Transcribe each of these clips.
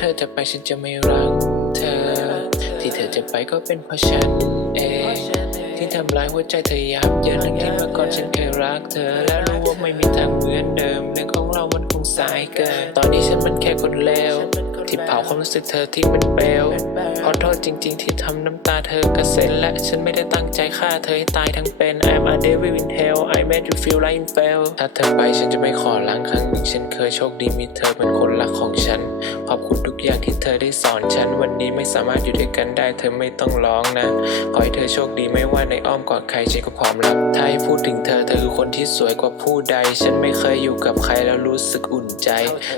ธอจะไปฉันจะไม่รักเธอ ที่เธอจะไปก็เป็นเพราะฉันเองที่ทำร้ายหัวใจเธอยับเยินทั้งที่เมื่อก่อนฉันเคยรักเธอ และรู้ว่าไม่มีทางเหมือนเดิมเรื่องของเรามันคงสายเกิน ตอนนี้ฉันมันแค่คนเลว ที่เผาความรู้สึกเธอที่เป็นเปลวขอโทษจริง ๆ ที่ทำน้ำตาเธอกระเซ็นและฉันไม่ได้ตั้งใจฆ่าเธอให้ตายทั้งเป็น I'm a devil in hell I made you feel like in fail ถ้าเธอไปฉันจะไม่ขอล้างครั้งหนึ่งฉันเคยโชคดีมีเธอเป็นคนรักของฉัน ขอบคุณทุกอย่างที่เธอได้สอนฉัน วันนี้ไม่สามารถอยู่ด้วยกันได้ เธอไม่ต้องร้องนะ ขอให้เธอโชคดีไม่ว่าในอ้อมกอดใครฉันก็พร้อมรับถ้าให้พูดถึงเธอเธอคือคนที่สวยกว่าผู้ใด ฉันไม่เคยอยู่กับใครแล้วรู้สึกอุ่นใจ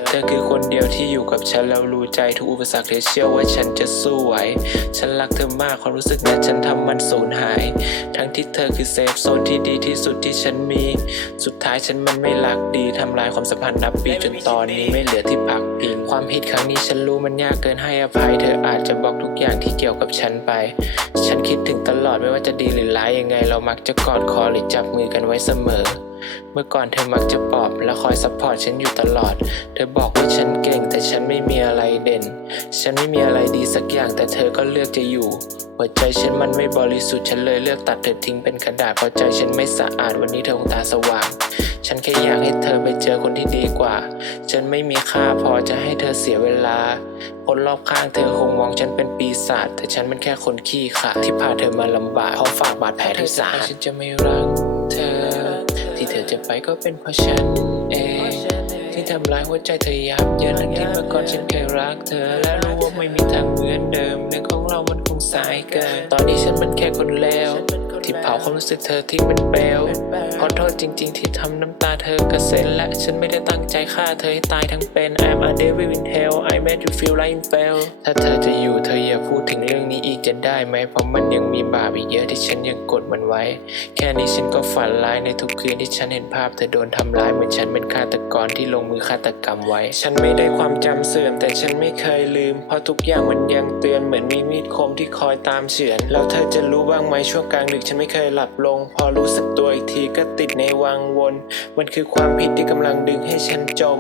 เธอคือคนเดียวที่อยู่กับฉันแล้วรู้ใจทุกอุปสรรคเธอเชื่อว่าฉันจะสู้ไหว ฉันรักเธอมากความรู้สึกนั้นฉันทำมันสูญหาย ทั้งที่เธอคือเซฟโซนที่ดีที่สุดที่ฉันมี สุดท้ายฉันมันไม่รักดีทำลายความสัมพันธ์นับปีจนตอนนี้ไม่เหลือที่พักพิงความผิดครั้งนี้ฉันรู้มันยากเกินให้อภัย เธออาจจะบอกทุกอย่างที่เกี่ยวกับฉันไป ฉันคิดถึงตลอดไม่ว่าจะดีหรือร้ายยังไง เรามักจะกอดคอหรือจับมือกันไว้เสมอ เมื่อก่อนเธอมักจะปลอบและคอยซัพพอร์ตฉันอยู่ตลอด เธอบอกว่าฉันเก่งแต่ฉันไม่มีอะไรเด่น ฉันไม่มีอะไรดีสักอย่างแต่เธอก็เลือกจะอยู่ หัวใจฉันมันไม่บริสุทธิ์ฉันเลยเลือกตัดเธอทิ้งเป็นกระดาษเพราะใจฉันไม่สะอาดวันนี้เธอคงตาสว่าง ฉันแค่อยากให้เธอไปเจอคนที่ดีกว่า ฉันไม่มีค่าพอจะให้เธอเสียเวลา คนรอบข้างเธอคงมองฉันเป็นปีศาจแต่ฉันมันแค่คนขี้ขลาดที่พาเธอมาลำบากเพราะฝากบาดแผลที่สาหัสฉันจะไม่รักเธอ จะไปก็เป็นเพราะฉันเองที่ทำร้ายหัวใจเธอยับเยินทั้งที่เมื่อก่อนฉันเคยรักเธอ และรู้ว่าไม่มีทางเหมือนเดิมเรื่องของเรามันคงสายเกิน ตอนนี้ฉันมันแค่คนเลวที่ เผาความรู้สึกเธอที่เป็นเปลวขอโทษจริง ๆ ที่ทำน้ำตาเธอกระเซ็นและฉันไม่ได้ตั้งใจฆ่าเธอให้ตายทั้งเป็น I'm a devil in hell I made you feel like in fail ถ้าเธอจะอยู่เธออย่าพูดถึงเรื่องนี้อีกจะได้ไหมเพราะมันยังมีบาปอีกเยอะที่ฉันยังกดมันไว้ แค่นี้ฉันก็ฝันร้ายในทุกคืนที่ฉันเห็นภาพเธอโดนทำร้ายเหมือนฉันเป็นฆาตกรที่ลงมือฆาตกรรมไว้ ฉันไม่ได้ความจำเสื่อมแต่ฉันไม่เคยลืม เพราะทุกอย่างมันยังเตือนเหมือนมีมีดคมที่คอยตามเฉือน แล้วเธอจะรู้บ้างไหมช่วงกลางดึกฉันไม่เคยหลับลง พอรู้สึกตัวอีกทีก็ติดในวังวน มันคือความผิดที่กำลังดึงให้ฉันจม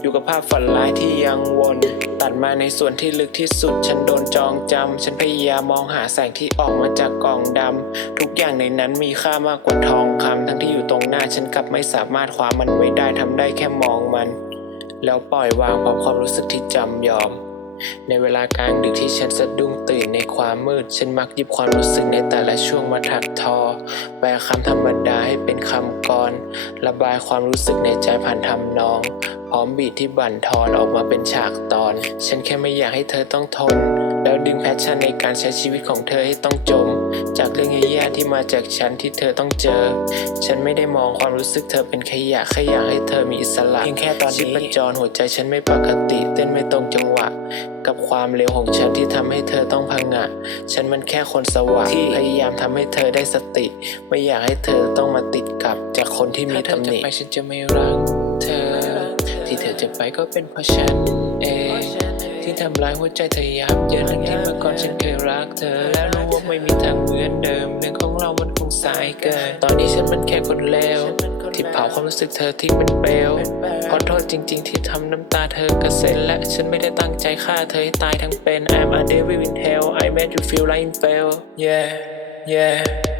อยู่กับภาพฝันร้ายที่ยังวน ตัดมาในส่วนที่ลึกที่สุด ฉันโดนจองจำ ฉันพยายามมองหาแสงที่ออกมาจากกล่องดำ ทุกอย่างในนั้นมีค่ามากกว่าทองคำทั้งที่อยู่ตรงหน้าฉันกลับไม่สามารถคว้ามันไว้ได้ทำได้แค่มองมัน แล้วปล่อยวางพร้อมความรู้สึกที่จำยอม ในเวลากลางดึกที่ฉันสะดุ้งตื่นในความมืด ฉันมักหยิบความรู้สึกในแต่ละช่วงมาถักทอ แปลคำธรรมดาให้เป็นคำกร ระบายความรู้สึกในใจผ่านทำนอง พร้อมบีทที่บั่นทอนออกมาเป็นฉากตอน ฉันแค่ไม่อยากให้เธอต้องทน แล้วดึงแพชชั่นในการใช้ชีวิตของเธอให้ต้องจม จากเรื่องแย่ๆที่มาจากฉันที่เธอต้องเจอ ฉันไม่ได้มองความรู้สึกเธอเป็นขยะแค่อยากให้เธอมีอิสระเพียงแค่ตอนนี้ชีพจรหัวใจฉันไม่ปกติ เต้นไม่ตรงจังหวะ กับความเร็วของฉันที่ทำให้เธอต้องพังงะ ฉันมันแค่คนสว่างที่พยายามทำให้เธอได้สติ ไม่อยากให้เธอต้องมาติดกับจากคนที่มีตำหนิถ้าเธอจะไปฉันจะไม่รักเธอ ที่เธอจะไปก็เป็นเพราะฉันเองที่ทำร้ายหัวใจเธอยับเยินทั้งที่เมื่อก่อนฉันเคยรักเธอและรู้ว่ อนเดิม เรื่องของเรามันคงสายเกิน ตอนนี้ฉันมันแค่คนเลวที่เผาความรู้สึกเธอที่เป็นเปลวขอโทษจริง ๆ ที่ทำน้ำตาเธอกระเซ็นและฉันไม่ได้ตั้งใจฆ่าเธอให้ตายทั้งเป็น I'm a devil in hell I made you feel like in fail yeah yeah